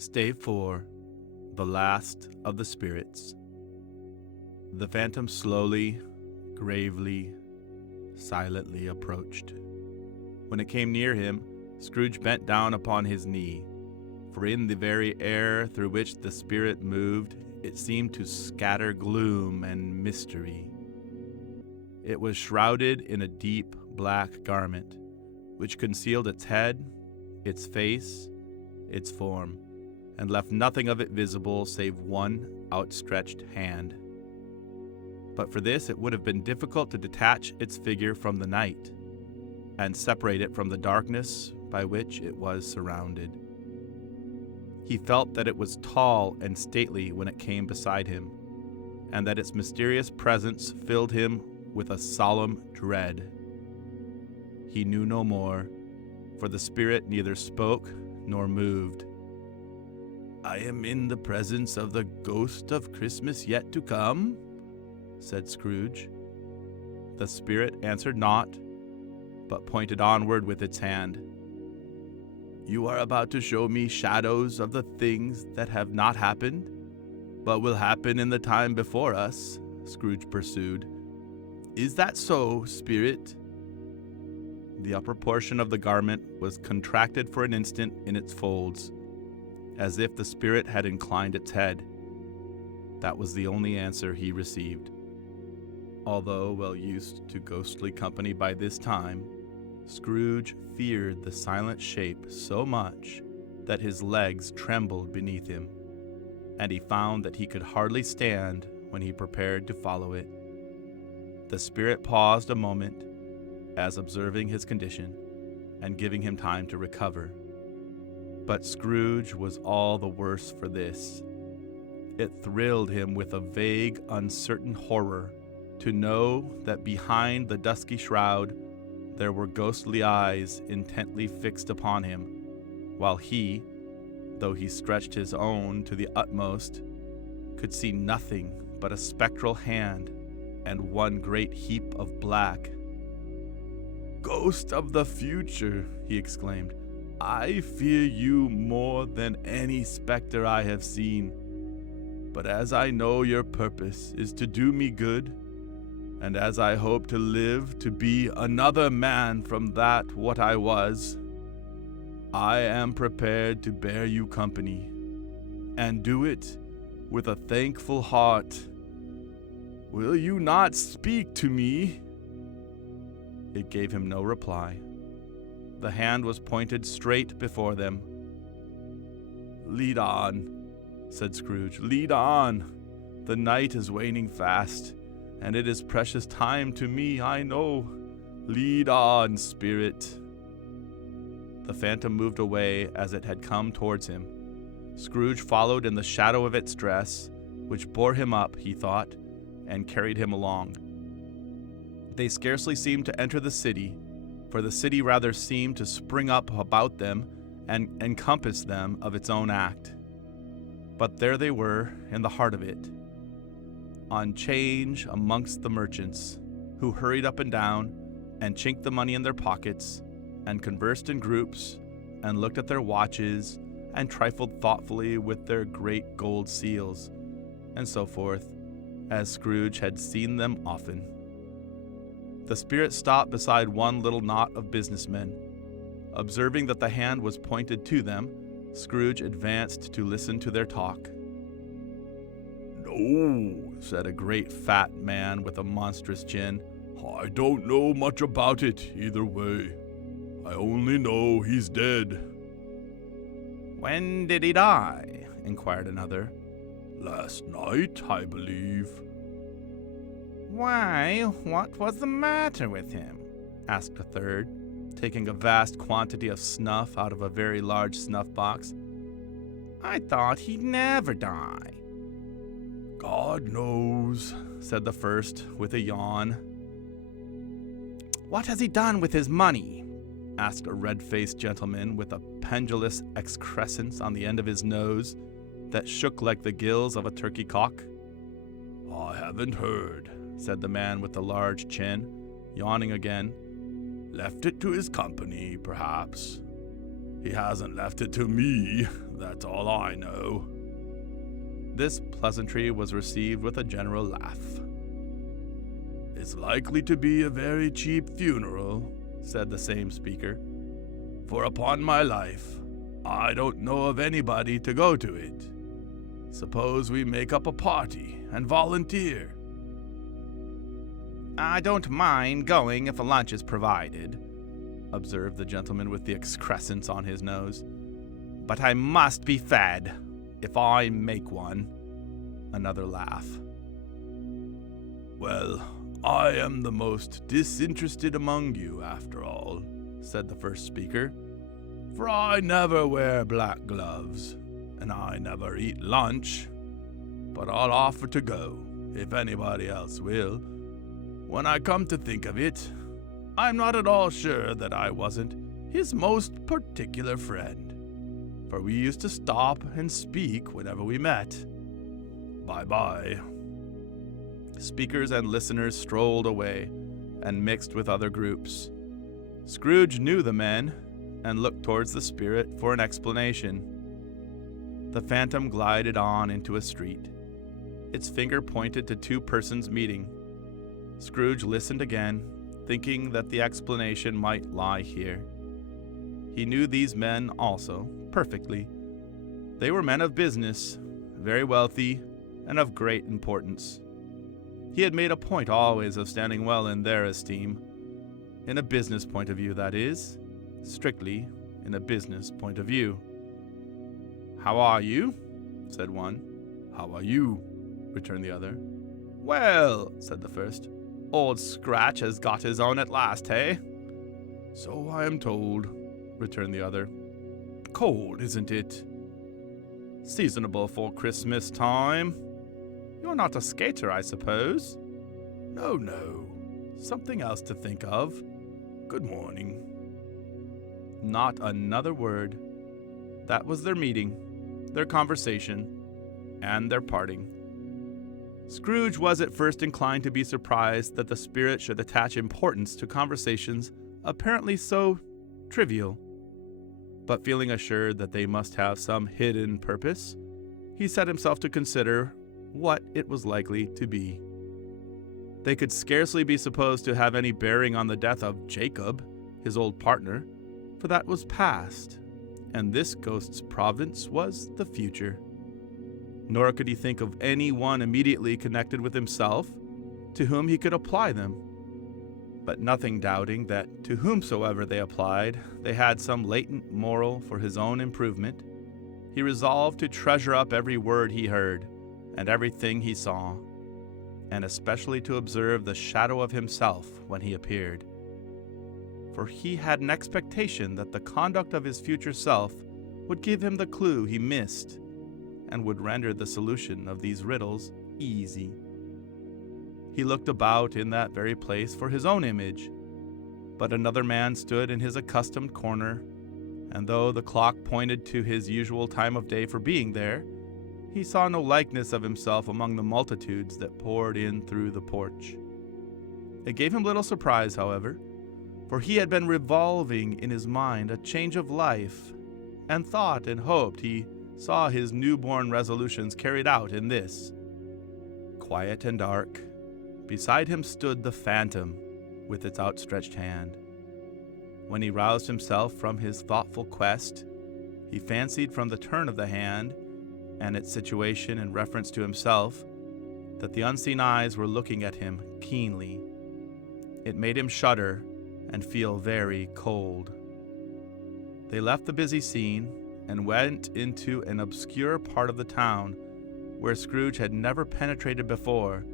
Stave 4, The Last of the Spirits. The phantom slowly, gravely, silently approached. When it came near him, Scrooge bent down upon his knee, for in the very air through which the spirit moved, it seemed to scatter gloom and mystery. It was shrouded in a deep black garment, which concealed its head, its face, its form, and left nothing of it visible save one outstretched hand. But for this it would have been difficult to detach its figure from the night, and separate it from the darkness by which it was surrounded. He felt that it was tall and stately when it came beside him, and that its mysterious presence filled him with a solemn dread. He knew no more, for the spirit neither spoke nor moved. "I am in the presence of the ghost of Christmas yet to come," said Scrooge. The spirit answered not, but pointed onward with its hand. "You are about to show me shadows of the things that have not happened, but will happen in the time before us," Scrooge pursued. "Is that so, spirit?" The upper portion of the garment was contracted for an instant in its folds, as if the spirit had inclined its head. That was the only answer he received. Although well used to ghostly company by this time, Scrooge feared the silent shape so much that his legs trembled beneath him, and he found that he could hardly stand when he prepared to follow it. The spirit paused a moment, as observing his condition and giving him time to recover. But Scrooge was all the worse for this. It thrilled him with a vague, uncertain horror to know that behind the dusky shroud there were ghostly eyes intently fixed upon him, while he, though he stretched his own to the utmost, could see nothing but a spectral hand and one great heap of black. "Ghost of the future," he exclaimed, "I fear you more than any specter I have seen. But as I know your purpose is to do me good, and as I hope to live to be another man from that what I was, I am prepared to bear you company, and do it with a thankful heart. Will you not speak to me?" It gave him no reply. The hand was pointed straight before them. "Lead on," said Scrooge. "Lead on. The night is waning fast, and it is precious time to me, I know. Lead on, spirit." The phantom moved away as it had come towards him. Scrooge followed in the shadow of its dress, which bore him up, he thought, and carried him along. They scarcely seemed to enter the city, for the city rather seemed to spring up about them and encompass them of its own act. But there they were, in the heart of it, on 'change amongst the merchants, who hurried up and down, and chinked the money in their pockets, and conversed in groups, and looked at their watches, and trifled thoughtfully with their great gold seals, and so forth, as Scrooge had seen them often. The spirit stopped beside one little knot of businessmen. Observing that the hand was pointed to them, Scrooge advanced to listen to their talk. "No," said a great fat man with a monstrous chin. "I don't know much about it either way. I only know he's dead." "When did he die?" inquired another. "Last night, I believe." "Why, what was the matter with him?" asked a third, taking a vast quantity of snuff out of a very large snuff box. "I thought he'd never die." "God knows," said the first with a yawn. "What has he done with his money?" asked a red-faced gentleman with a pendulous excrescence on the end of his nose that shook like the gills of a turkey cock. "I haven't heard," said the man with the large chin, yawning again. "Left it to his company, perhaps. He hasn't left it to me, That's all I know." This pleasantry was received with a general laugh. "It's likely to be a very cheap funeral," said the same speaker, "for upon my life, I don't know of anybody to go to it. Suppose we make up a party and volunteer." "I don't mind going if a lunch is provided," observed the gentleman with the excrescence on his nose. "But I must be fed, if I make one." Another laugh. "Well, I am the most disinterested among you, after all," said the first speaker, "for I never wear black gloves, and I never eat lunch, but I'll offer to go, if anybody else will. When I come to think of it, I'm not at all sure that I wasn't his most particular friend, for we used to stop and speak whenever we met. Bye-bye." Speakers and listeners strolled away and mixed with other groups. Scrooge knew the men and looked towards the spirit for an explanation. The phantom glided on into a street. Its finger pointed to two persons meeting. Scrooge listened again, thinking that the explanation might lie here. He knew these men also, perfectly. They were men of business, very wealthy, and of great importance. He had made a point always of standing well in their esteem. In a business point of view, that is. Strictly in a business point of view. "How are you?" said one. "How are you?" returned the other. "Well," said the first, "Old Scratch has got his own at last, hey?" "So I am told," returned the other. "Cold, isn't it?" "Seasonable for Christmas time." "You're not a skater, I suppose?" No. Something else to think of. Good morning." Not another word. That was their meeting, their conversation, and their parting. Scrooge was at first inclined to be surprised that the spirit should attach importance to conversations apparently so trivial. But feeling assured that they must have some hidden purpose, he set himself to consider what it was likely to be. They could scarcely be supposed to have any bearing on the death of Jacob, his old partner, for that was past, and this ghost's province was the future. Nor could he think of any one immediately connected with himself to whom he could apply them. But nothing doubting that to whomsoever they applied, they had some latent moral for his own improvement, he resolved to treasure up every word he heard and everything he saw, and especially to observe the shadow of himself when he appeared. For he had an expectation that the conduct of his future self would give him the clue he missed, and would render the solution of these riddles easy. He looked about in that very place for his own image, but another man stood in his accustomed corner, and though the clock pointed to his usual time of day for being there, he saw no likeness of himself among the multitudes that poured in through the porch. It gave him little surprise, however, for he had been revolving in his mind a change of life, and thought and hoped he saw his newborn resolutions carried out in this. Quiet and dark, beside him stood the phantom with its outstretched hand. When he roused himself from his thoughtful quest, he fancied from the turn of the hand and its situation in reference to himself that the unseen eyes were looking at him keenly. It made him shudder and feel very cold. They left the busy scene and went into an obscure part of the town where Scrooge had never penetrated before,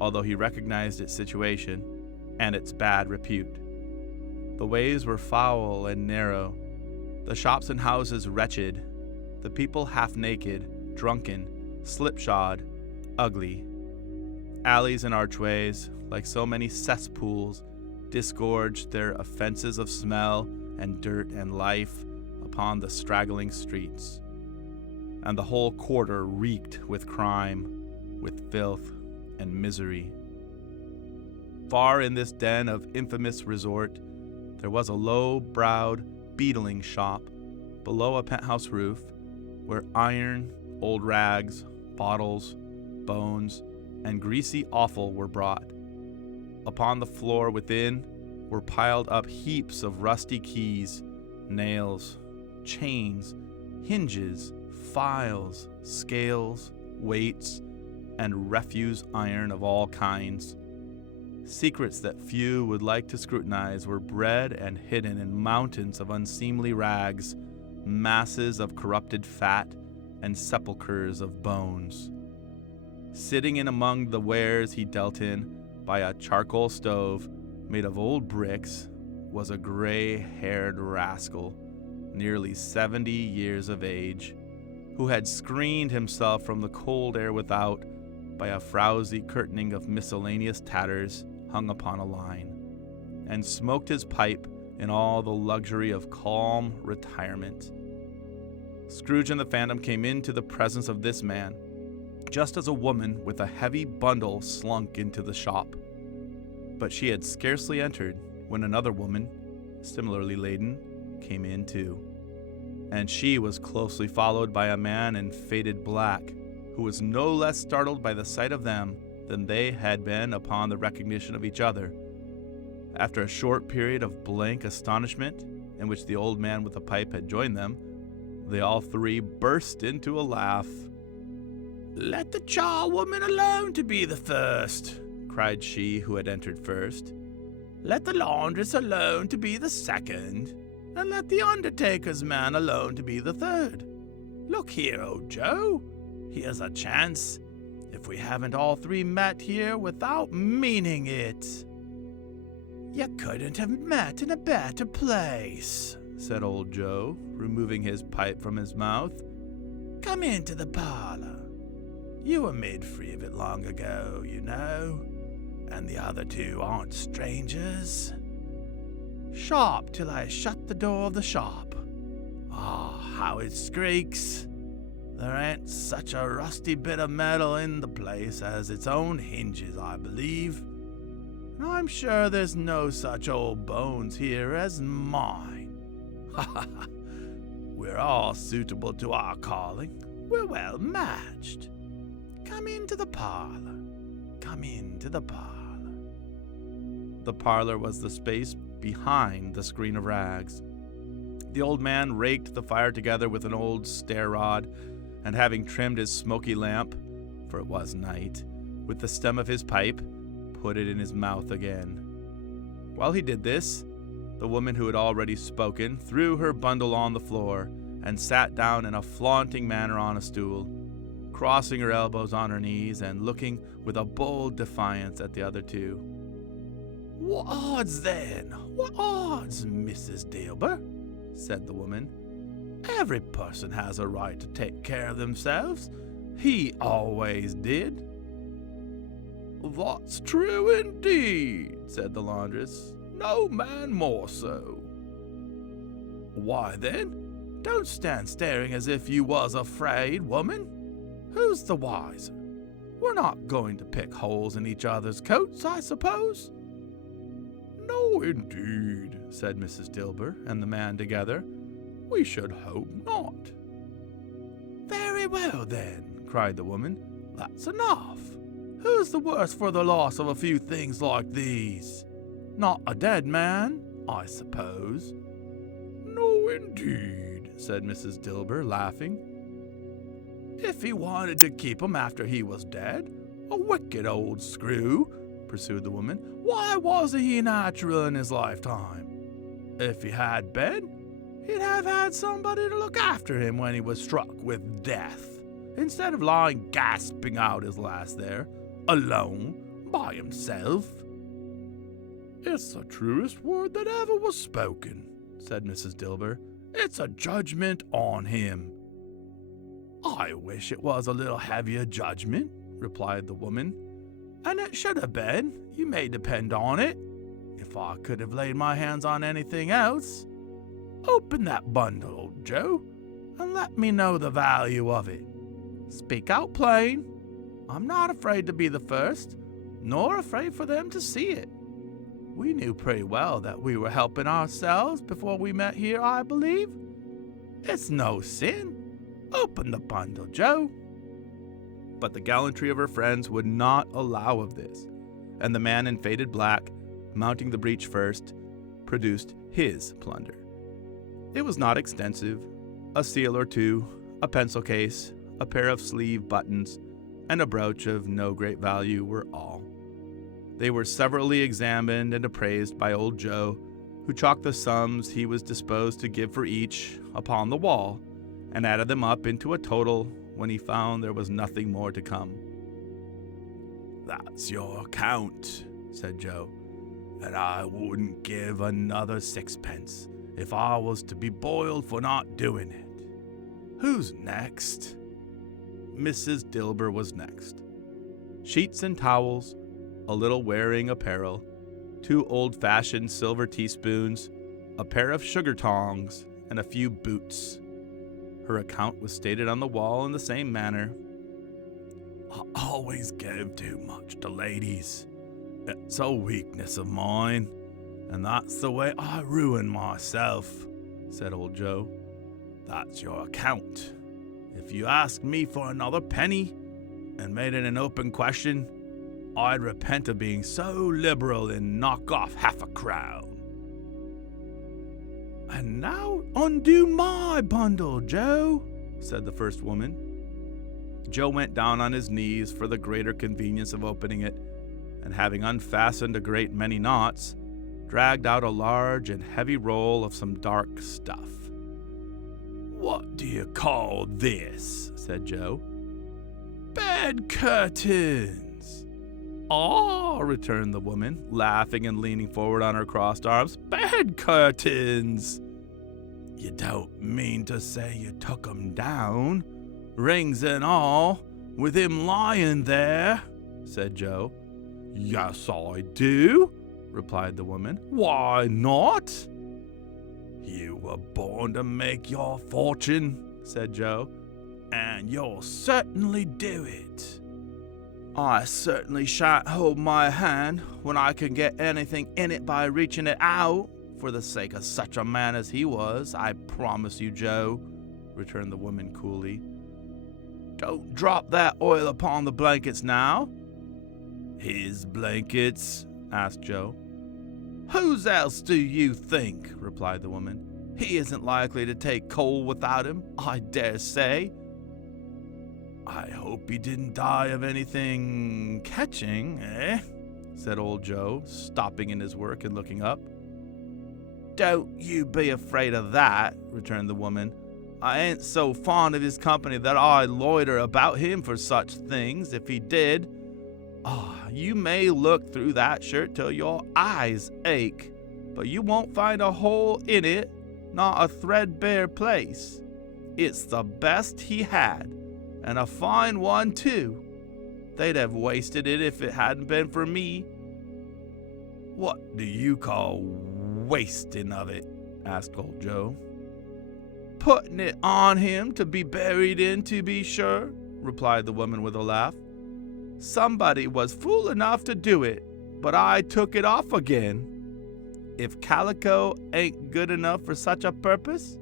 although he recognized its situation and its bad repute. The ways were foul and narrow, the shops and houses wretched, the people half naked, drunken, slipshod, ugly. Alleys and archways, like so many cesspools, disgorged their offenses of smell and dirt and life upon the straggling streets, and the whole quarter reeked with crime, with filth and misery. Far in this den of infamous resort, there was a low-browed beetling shop below a penthouse roof, where iron, old rags, bottles, bones, and greasy offal were brought. Upon the floor within were piled up heaps of rusty keys, nails, chains, hinges, files, scales, weights, and refuse iron of all kinds. Secrets that few would like to scrutinize were bred and hidden in mountains of unseemly rags, masses of corrupted fat, and sepulchres of bones. Sitting in among the wares he dealt in, by a charcoal stove made of old bricks, was a gray-haired rascal, nearly 70 years of age, who had screened himself from the cold air without by a frowsy curtaining of miscellaneous tatters hung upon a line, and smoked his pipe in all the luxury of calm retirement. Scrooge and the Phantom came into the presence of this man, just as a woman with a heavy bundle slunk into the shop. But she had scarcely entered when another woman, similarly laden, came in too. And she was closely followed by a man in faded black, who was no less startled by the sight of them than they had been upon the recognition of each other. After a short period of blank astonishment, in which the old man with the pipe had joined them, they all three burst into a laugh. "Let the charwoman alone to be the first," cried she who had entered first. "Let the laundress alone to be the second, and let the undertaker's man alone to be the third. Look here, old Joe, here's a chance, if we haven't all three met here without meaning it." "You couldn't have met in a better place," said old Joe, removing his pipe from his mouth. "Come into the parlor. You were made free of it long ago, you know, and the other two aren't strangers. Sharp till I shut the door of the shop. How it squeaks! There ain't such a rusty bit of metal in the place as its own hinges, I believe. And I'm sure there's no such old bones here as mine. Ha ha ha! We're all suitable to our calling. We're well matched. Come into the parlor. Come into the parlor." The parlor was the space behind the screen of rags. The old man raked the fire together with an old stair rod, and having trimmed his smoky lamp, for it was night, with the stem of his pipe, put it in his mouth again. While he did this, the woman who had already spoken threw her bundle on the floor and sat down in a flaunting manner on a stool, crossing her elbows on her knees and looking with a bold defiance at the other two. "What odds, then? What odds, Mrs. Dilber?" said the woman. "Every person has a right to take care of themselves. He always did." "That's true indeed," said the laundress. "No man more so." "Why then, don't stand staring as if you was afraid, woman. Who's the wiser? We're not going to pick holes in each other's coats, I suppose?" "No, indeed," said Mrs. Dilber and the man together. "We should hope not." "Very well, then," cried the woman. "That's enough. Who's the worse for the loss of a few things like these? Not a dead man, I suppose?" "No, indeed," said Mrs. Dilber, laughing. "If he wanted to keep 'em after he was dead, a wicked old screw," pursued the woman, "why wasn't he natural in his lifetime? If he had been, he'd have had somebody to look after him when he was struck with death, instead of lying gasping out his last there, alone, by himself." "It's the truest word that ever was spoken," said Mrs. Dilber. "It's a judgment on him." "I wish it was a little heavier judgment," replied the woman. "And it should have been, you may depend on it, if I could have laid my hands on anything else. Open that bundle, old Joe, and let me know the value of it. Speak out plain. I'm not afraid to be the first, nor afraid for them to see it. We knew pretty well that we were helping ourselves before we met here, I believe. It's no sin. Open the bundle, Joe." But the gallantry of her friends would not allow of this, and the man in faded black, mounting the breech first, produced his plunder. It was not extensive. A seal or two, a pencil case, a pair of sleeve buttons, and a brooch of no great value were all. They were severally examined and appraised by old Joe, who chalked the sums he was disposed to give for each upon the wall, and added them up into a total when he found there was nothing more to come. "That's your account," said Joe, "and I wouldn't give another sixpence if I was to be boiled for not doing it. Who's next?" Mrs. Dilber was next. Sheets and towels, a little wearing apparel, 2 old-fashioned silver teaspoons, a pair of sugar tongs, and a few boots. Her account was stated on the wall in the same manner. "I always give too much to ladies. It's a weakness of mine, and that's the way I ruin myself," said old Joe. "That's your account. If you asked me for another penny and made it an open question, I'd repent of being so liberal and knock off half a crown." "And now undo my bundle, Joe," said the first woman. Joe went down on his knees for the greater convenience of opening it, and having unfastened a great many knots, dragged out a large and heavy roll of some dark stuff. "What do you call this?" said Joe. "Bed curtains." "Ah," returned the woman, laughing and leaning forward on her crossed arms. "Bed curtains! You don't mean to say you took 'em down, rings and all, with him lying there?" said Joe. "Yes, I do," replied the woman. "Why not?" "You were born to make your fortune," said Joe, "and you'll certainly do it." "I certainly shan't hold my hand when I can get anything in it by reaching it out, for the sake of such a man as he was, I promise you, Joe," returned the woman coolly. "Don't drop that oil upon the blankets now." "His blankets?" asked Joe. "Whose else do you think?" replied the woman. "He isn't likely to take cold without him, I dare say." "I hope he didn't die of anything catching, eh?" said old Joe, stopping in his work and looking up. "Don't you be afraid of that," returned the woman. "I ain't so fond of his company that I'd loiter about him for such things, if he did. You may look through that shirt till your eyes ache, but you won't find a hole in it, not a threadbare place. It's the best he had, and a fine one, too. They'd have wasted it if it hadn't been for me." "What do you call wasting of it?" asked old Joe. "Putting it on him to be buried in, to be sure," replied the woman with a laugh. "Somebody was fool enough to do it, but I took it off again. If calico ain't good enough for such a purpose,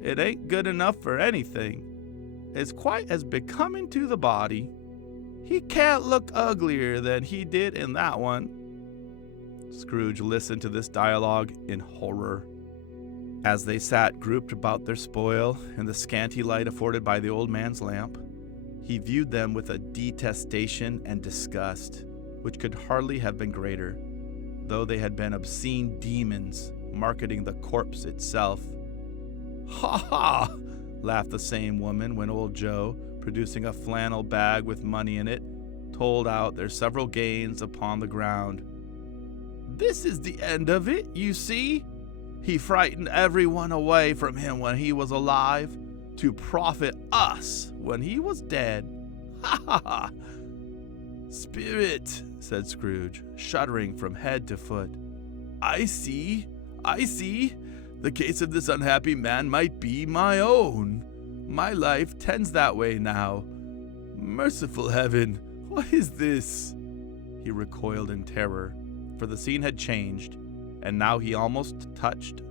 it ain't good enough for anything. It's quite as becoming to the body. He can't look uglier than he did in that one." Scrooge listened to this dialogue in horror. As they sat grouped about their spoil in the scanty light afforded by the old man's lamp, he viewed them with a detestation and disgust which could hardly have been greater, though they had been obscene demons marketing the corpse itself. "Ha ha!" laughed the same woman when old Joe, producing a flannel bag with money in it, told out their several gains upon the ground. "This is the end of it, you see. He frightened everyone away from him when he was alive, to profit us when he was dead. Ha ha ha!" "Spirit," said Scrooge, shuddering from head to foot. I see. The case of this unhappy man might be my own. My life tends that way now. Merciful heaven, what is this?" He recoiled in terror, for the scene had changed, and now he almost touched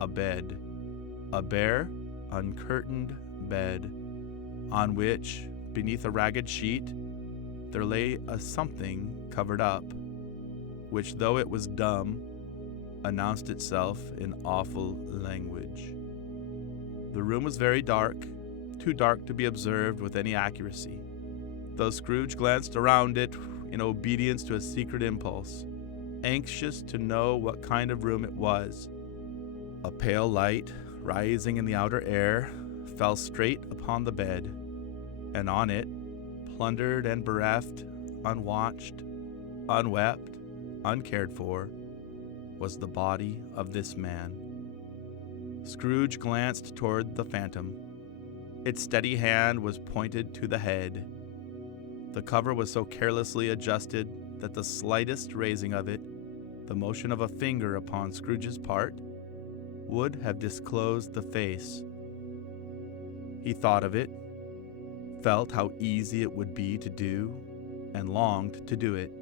a bed. A bare, uncurtained bed, on which, beneath a ragged sheet, there lay a something covered up, which, though it was dumb, announced itself in awful language. The room was very dark, too dark to be observed with any accuracy, though Scrooge glanced around it in obedience to a secret impulse, anxious to know what kind of room it was. A pale light, rising in the outer air, fell straight upon the bed, and on it, plundered and bereft, unwatched, unwept, uncared for, was the body of this man. Scrooge glanced toward the phantom. Its steady hand was pointed to the head. The cover was so carelessly adjusted that the slightest raising of it, the motion of a finger upon Scrooge's part, would have disclosed the face. He thought of it, felt how easy it would be to do, and longed to do it,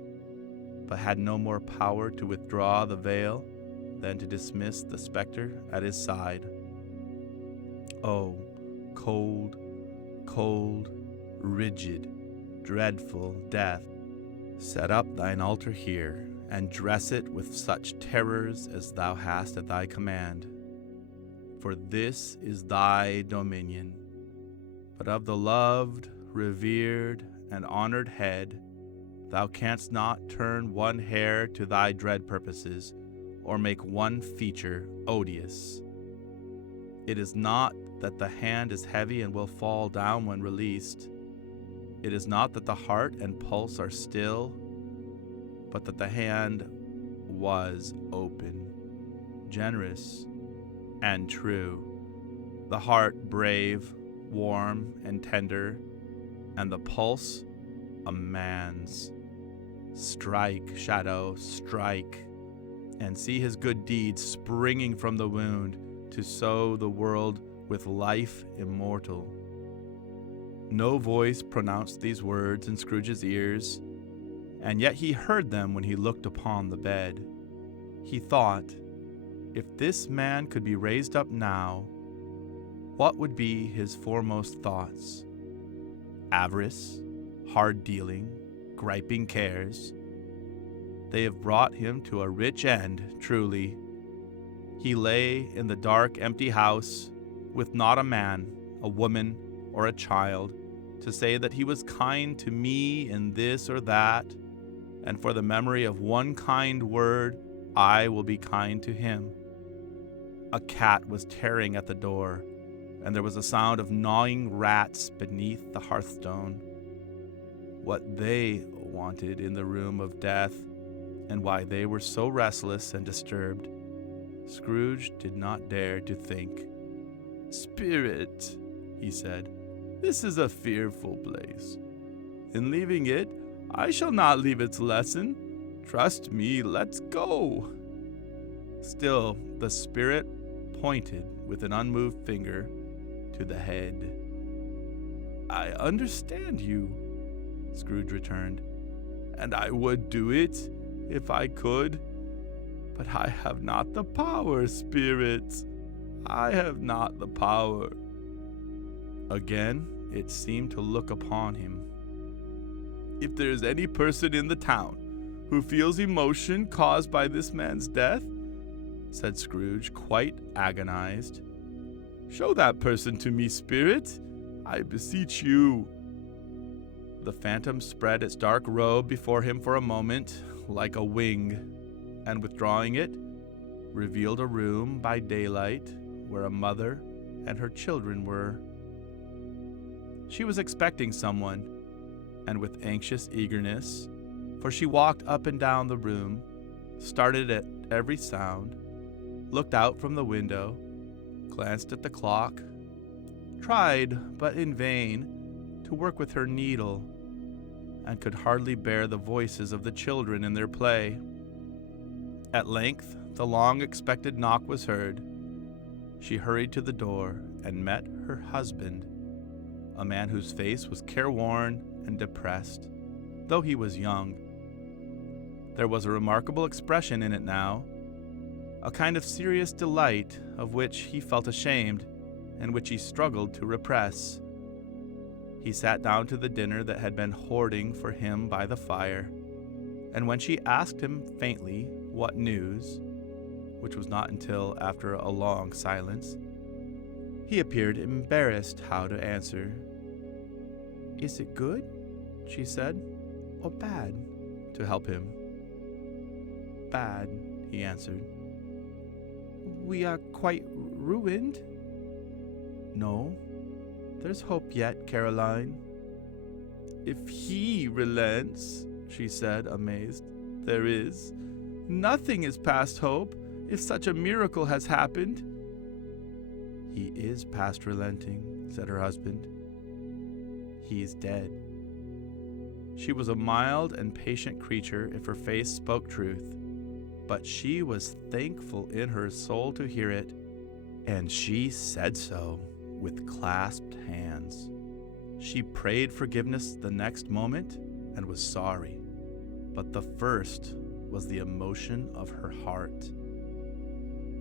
but had no more power to withdraw the veil than to dismiss the specter at his side. Oh, cold, cold, rigid, dreadful death, set up thine altar here, and dress it with such terrors as thou hast at thy command. For this is thy dominion. But of the loved, revered, and honored head, thou canst not turn one hair to thy dread purposes, or make one feature odious. It is not that the hand is heavy and will fall down when released. It is not that the heart and pulse are still, but that the hand was open, generous, and true, the heart brave, warm, and tender, and the pulse a man's. Strike, shadow, strike, and see his good deeds springing from the wound to sow the world with life immortal. No voice pronounced these words in Scrooge's ears, and yet he heard them when he looked upon the bed. He thought, if this man could be raised up now, what would be his foremost thoughts? Avarice, hard dealing, griping cares. They have brought him to a rich end, truly. He lay in the dark, empty house, with not a man, a woman, or a child, to say that he was kind to me in this or that, and for the memory of one kind word, I will be kind to him. A cat was tearing at the door, and there was a sound of gnawing rats beneath the hearthstone. What they wanted in the room of death, and why they were so restless and disturbed, Scrooge did not dare to think. "Spirit," he said, "this is a fearful place. In leaving it, I shall not leave its lesson. Trust me, let's go." Still, the spirit pointed with an unmoved finger to the head. "I understand you," Scrooge returned, "and I would do it if I could, but I have not the power, Spirit. I have not the power." Again, it seemed to look upon him. "If there is any person in the town who feels emotion caused by this man's death," said Scrooge, quite agonized, "show that person to me, Spirit. I beseech you." The phantom spread its dark robe before him for a moment, like a wing, and withdrawing it, revealed a room by daylight where a mother and her children were. She was expecting someone, and with anxious eagerness, for she walked up and down the room, started at every sound, looked out from the window, glanced at the clock, tried, but in vain, to work with her needle, and could hardly bear the voices of the children in their play. At length, the long-expected knock was heard. She hurried to the door and met her husband, a man whose face was careworn and depressed, though he was young. There was a remarkable expression in it now, a kind of serious delight of which he felt ashamed and which he struggled to repress. He sat down to the dinner that had been hoarding for him by the fire, and when she asked him faintly what news, which was not until after a long silence, he appeared embarrassed how to answer. "Is it good?" she said, "or bad?" to help him. "Bad," he answered. "We are quite ruined?" "No, there's hope yet, Caroline." "If he relents," she said, amazed, "there is. Nothing is past hope, if such a miracle has happened." "He is past relenting," said her husband. "He's dead." She was a mild and patient creature if her face spoke truth, but she was thankful in her soul to hear it, and she said so with clasped hands. She prayed forgiveness the next moment and was sorry, but the first was the emotion of her heart.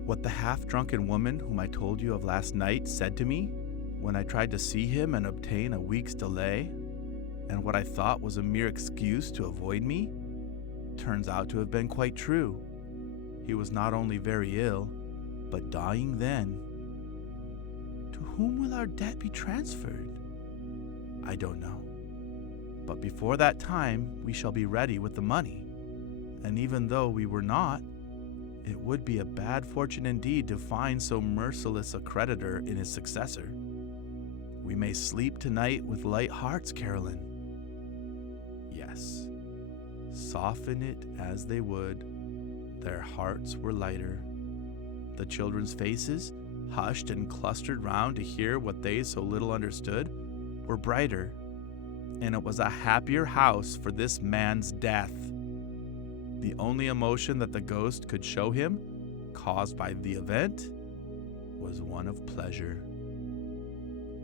What the half-drunken woman whom I told you of last night said to me when I tried to see him and obtain a week's delay, and what I thought was a mere excuse to avoid me, turns out to have been quite true. He was not only very ill, but dying then. To whom will our debt be transferred? I don't know. But before that time, we shall be ready with the money. And even though we were not, it would be a bad fortune indeed to find so merciless a creditor in his successor. We may sleep tonight with light hearts, Carolyn. Yes, soften it as they would, their hearts were lighter. The children's faces, hushed and clustered round to hear what they so little understood, were brighter, and it was a happier house for this man's death. The only emotion that the ghost could show him, caused by the event, was one of pleasure.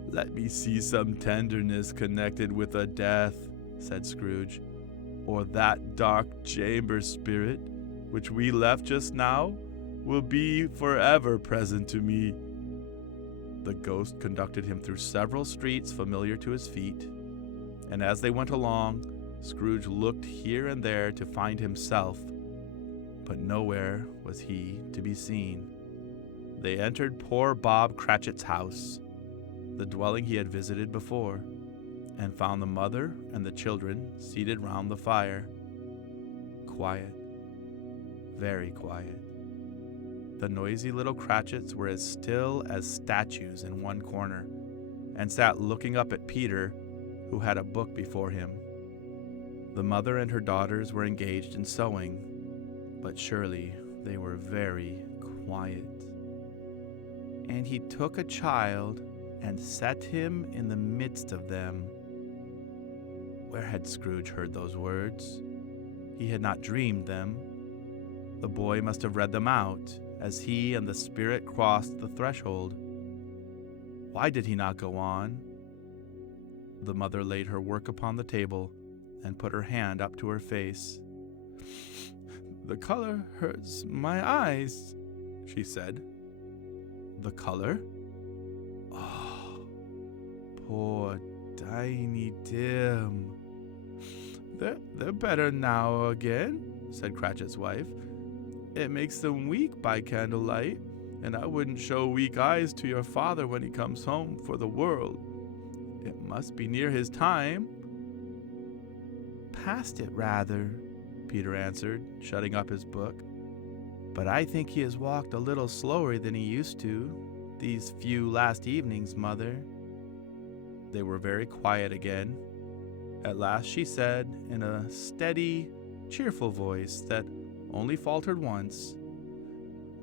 "Let me see some tenderness connected with a death," said Scrooge, "or that dark chamber spirit, which we left just now, will be forever present to me." The ghost conducted him through several streets familiar to his feet, and as they went along, Scrooge looked here and there to find himself, but nowhere was he to be seen. They entered poor Bob Cratchit's house, the dwelling he had visited before, and found the mother and the children seated round the fire. Quiet, very quiet. The noisy little Cratchits were as still as statues in one corner, and sat looking up at Peter, who had a book before him. The mother and her daughters were engaged in sewing, but surely they were very quiet. "And he took a child and set him in the midst of them." Where had Scrooge heard those words? He had not dreamed them. The boy must have read them out as he and the spirit crossed the threshold. Why did he not go on? The mother laid her work upon the table and put her hand up to her face. "The color hurts my eyes," she said. "The color? Oh, poor Tiny Tim." They're better now again," said Cratchit's wife. "It makes them weak by candlelight, and I wouldn't show weak eyes to your father when he comes home for the world. It must be near his time." "Past it, rather," Peter answered, shutting up his book. "But I think he has walked a little slower than he used to, these few last evenings, Mother." They were very quiet again. At last she said, in a steady, cheerful voice that only faltered once,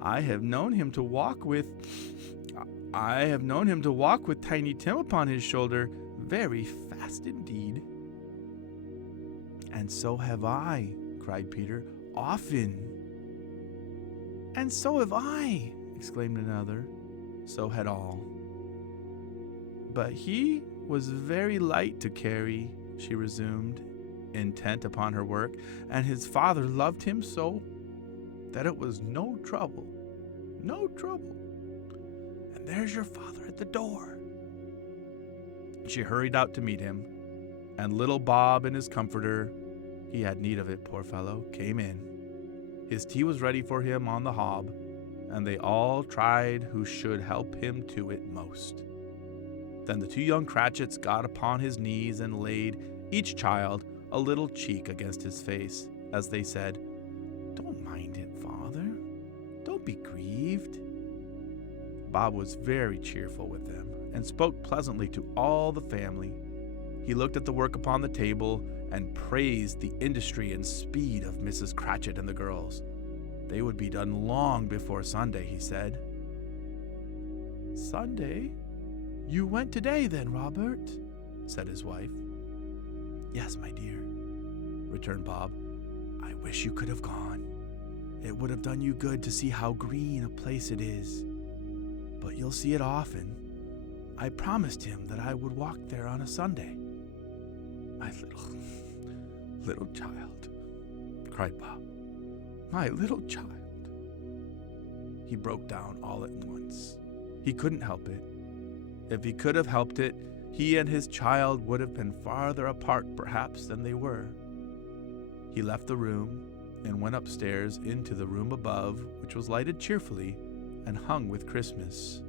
I have known him to walk with Tiny Tim upon his shoulder very fast indeed." "And so have I," cried Peter, "often." "And so have I," exclaimed another. So had all. "But he was very light to carry," she resumed, intent upon her work, "and his father loved him so that it was no trouble. And there's your father at the door." She hurried out to meet him, and little Bob and his comforter, he had need of it, poor fellow, came in. His tea was ready for him on the hob, and they all tried who should help him to it most. Then the two young Cratchits got upon his knees and laid, each child, a little cheek against his face, as they said, "Don't mind it, father. Don't be grieved." Bob was very cheerful with them, and spoke pleasantly to all the family. He looked at the work upon the table, and praised the industry and speed of Mrs. Cratchit and the girls. They would be done long before Sunday, he said. "Sunday? You went today then, Robert?" said his wife. "Yes, my dear," returned Bob. "I wish you could have gone. It would have done you good to see how green a place it is. But you'll see it often. I promised him that I would walk there on a Sunday." "My little child," cried Bob. "My little child." He broke down all at once. He couldn't help it. If he could have helped it, he and his child would have been farther apart, perhaps, than they were. He left the room and went upstairs into the room above, which was lighted cheerfully and hung with Christmas.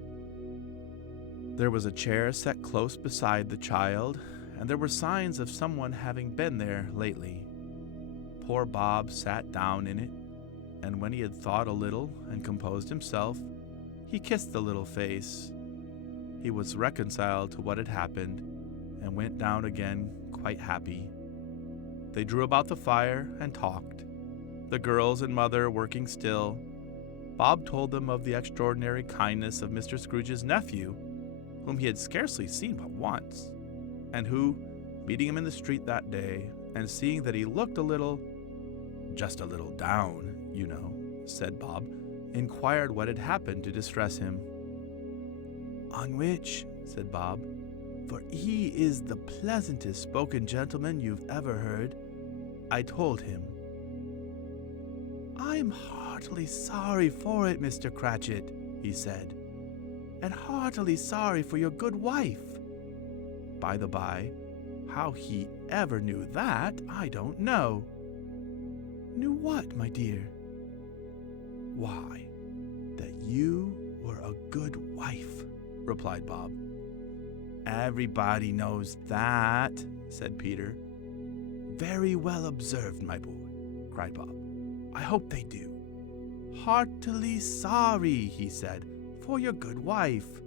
There was a chair set close beside the child, and there were signs of someone having been there lately. Poor Bob sat down in it, and when he had thought a little and composed himself, he kissed the little face. He was reconciled to what had happened, and went down again quite happy. They drew about the fire and talked, the girls and mother working still. Bob told them of the extraordinary kindness of Mr. Scrooge's nephew, whom he had scarcely seen but once, and who, meeting him in the street that day, and seeing that he looked just a little down, you know, said Bob, inquired what had happened to distress him. "On which," said Bob, "for he is the pleasantest spoken gentleman you've ever heard, I told him. 'I'm heartily sorry for it, Mr. Cratchit,' he said, 'and heartily sorry for your good wife.' By the by, how he ever knew that, I don't know." "Knew what, my dear?" "Why, that you were a good wife," replied Bob. "Everybody knows that," said Peter. "Very well observed, my boy," cried Bob. "I hope they do." "Heartily sorry," he said, "for your good wife.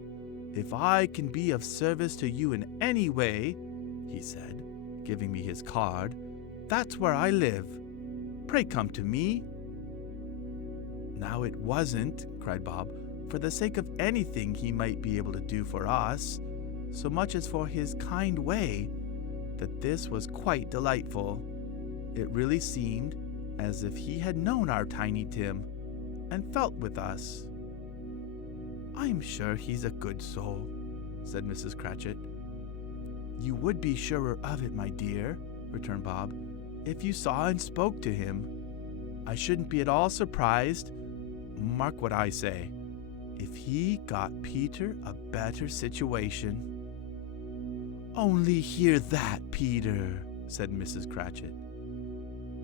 If I can be of service to you in any way," he said, giving me his card, "that's where I live. Pray come to me." "Now it wasn't," cried Bob, "for the sake of anything he might be able to do for us, so much as for his kind way, that this was quite delightful. It really seemed as if he had known our Tiny Tim, and felt with us." "I'm sure he's a good soul," said Mrs. Cratchit. "You would be surer of it, my dear," returned Bob, "if you saw and spoke to him. I shouldn't be at all surprised, mark what I say, if he got Peter a better situation." "Only hear that, Peter," said Mrs. Cratchit.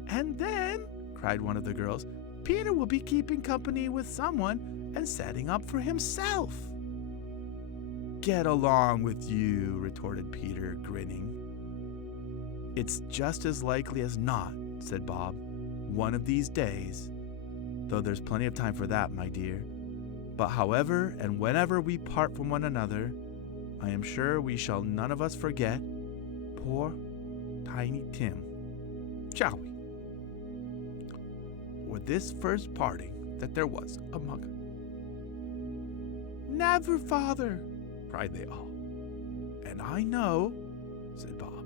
"And then," cried one of the girls, "Peter will be keeping company with someone and setting up for himself." "Get along with you," retorted Peter, grinning. "It's just as likely as not," said Bob, "one of these days, though there's plenty of time for that, my dear. But however and whenever we part from one another, I am sure we shall none of us forget poor Tiny Tim. Shall we? Or this first parting that there was among us." "Never, father," cried they all. "And I know," said Bob,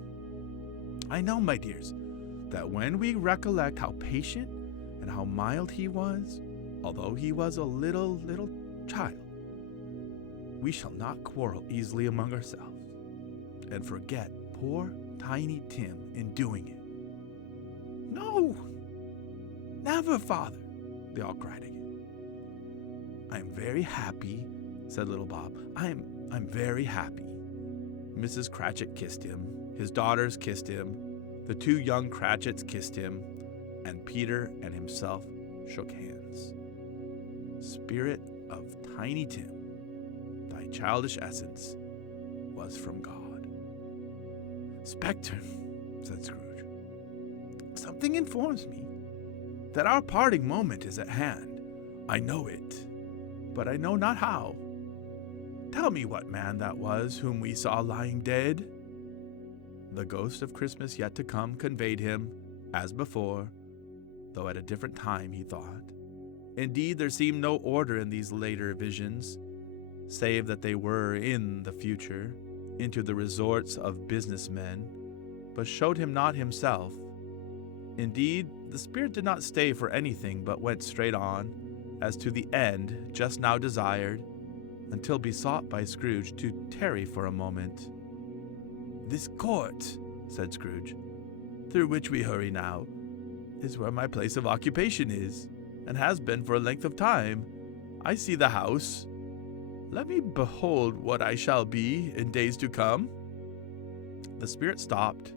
"I know, my dears, that when we recollect how patient and how mild he was, although he was a little child, we shall not quarrel easily among ourselves, and forget poor Tiny Tim in doing it." "No, never, father," they all cried again. "I am very happy," said little Bob. I'm very happy. Mrs. Cratchit kissed him, his daughters kissed him, the 2 young Cratchits kissed him, and Peter and himself shook hands. Spirit of Tiny Tim, thy childish essence was from God. Spectre, said Scrooge, something informs me that our parting moment is at hand. I know it, but I know not how. Tell me what man that was whom we saw lying dead. The ghost of Christmas yet to come conveyed him, as before, though at a different time, he thought. Indeed, there seemed no order in these later visions, save that they were in the future, into the resorts of businessmen, but showed him not himself. Indeed, the spirit did not stay for anything, but went straight on, as to the end just now desired, until besought by Scrooge to tarry for a moment. This court, said Scrooge, through which we hurry now, is where my place of occupation is, and has been for a length of time. I see the house. Let me behold what I shall be in days to come. The spirit stopped.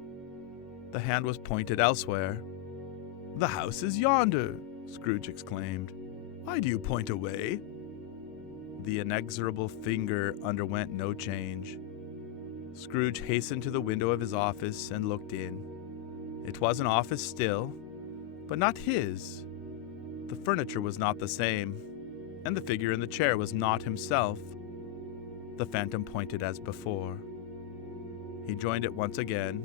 The hand was pointed elsewhere. The house is yonder, Scrooge exclaimed. Why do you point away? The inexorable finger underwent no change. Scrooge hastened to the window of his office and looked in. It was an office still, but not his. The furniture was not the same, and the figure in the chair was not himself. The phantom pointed as before. He joined it once again,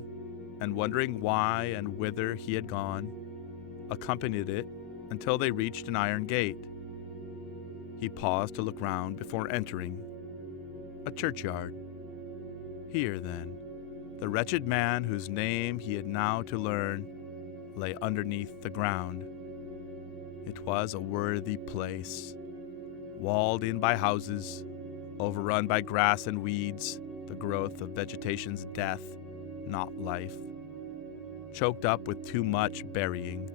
and wondering why and whither he had gone, accompanied it until they reached an iron gate. He paused to look round before entering. A churchyard. Here, then, the wretched man whose name he had now to learn lay underneath the ground. It was a worthy place, walled in by houses, overrun by grass and weeds, the growth of vegetation's death, not life, choked up with too much burying,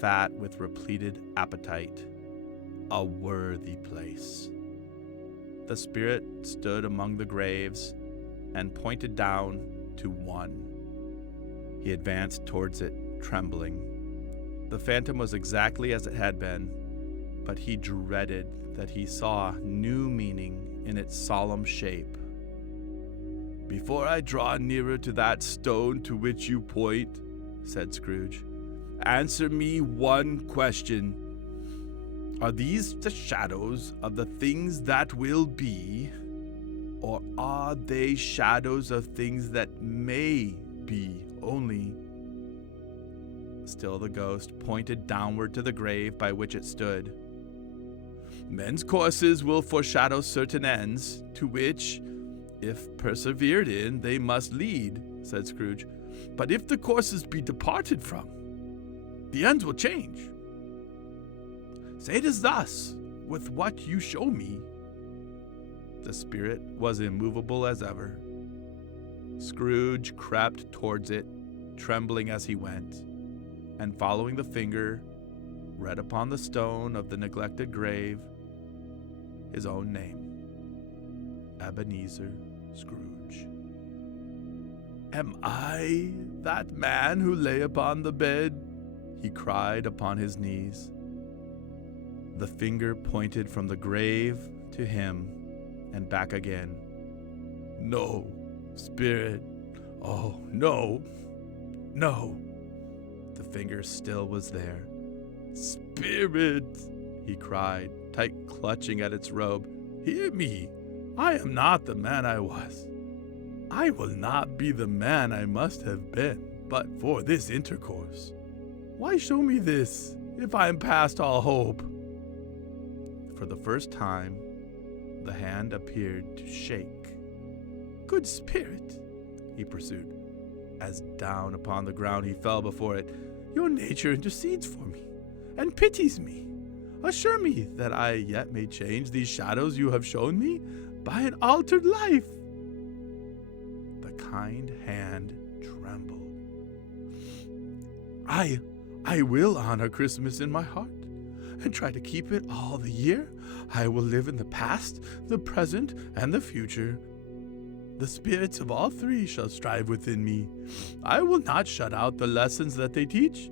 fat with repleted appetite. A worthy place. The spirit stood among the graves and pointed down to one. He advanced towards it, trembling. The phantom was exactly as it had been, but he dreaded that he saw new meaning in its solemn shape. Before I draw nearer to that stone to which you point, said Scrooge, answer me one question. Are these the shadows of the things that will be, or are they shadows of things that may be only? Still the ghost pointed downward to the grave by which it stood. Men's courses will foreshadow certain ends, to which, if persevered in, they must lead, said Scrooge. But if the courses be departed from, the ends will change. Say it is thus, with what you show me. The spirit was immovable as ever. Scrooge crept towards it, trembling as he went, and following the finger, read upon the stone of the neglected grave his own name, Ebenezer Scrooge. Am I that man who lay upon the bed? He cried upon his knees. The finger pointed from the grave to him and back again. No, spirit. Oh, no, no. The finger still was there. Spirit, he cried, tight clutching at its robe. Hear me. I am not the man I was. I will not be the man I must have been, but for this intercourse. Why show me this, if I am past all hope? For the first time, the hand appeared to shake. Good spirit, he pursued, as down upon the ground he fell before it. Your nature intercedes for me, and pities me. Assure me that I yet may change these shadows you have shown me by an altered life. The kind hand trembled. I will honor Christmas in my heart, and try to keep it all the year. I will live in the past, the present, and the future. The spirits of all three shall strive within me. I will not shut out the lessons that they teach.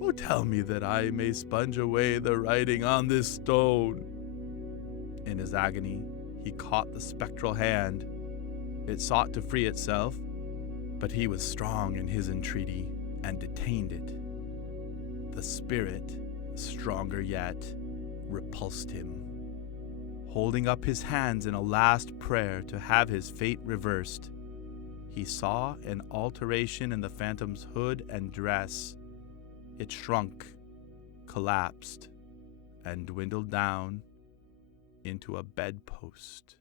Oh, tell me that I may sponge away the writing on this stone." In his agony, he caught the spectral hand. It sought to free itself, but he was strong in his entreaty and detained it. The spirit, stronger yet, repulsed him. Holding up his hands in a last prayer to have his fate reversed, he saw an alteration in the phantom's hood and dress. It shrunk, collapsed, and dwindled down into a bedpost.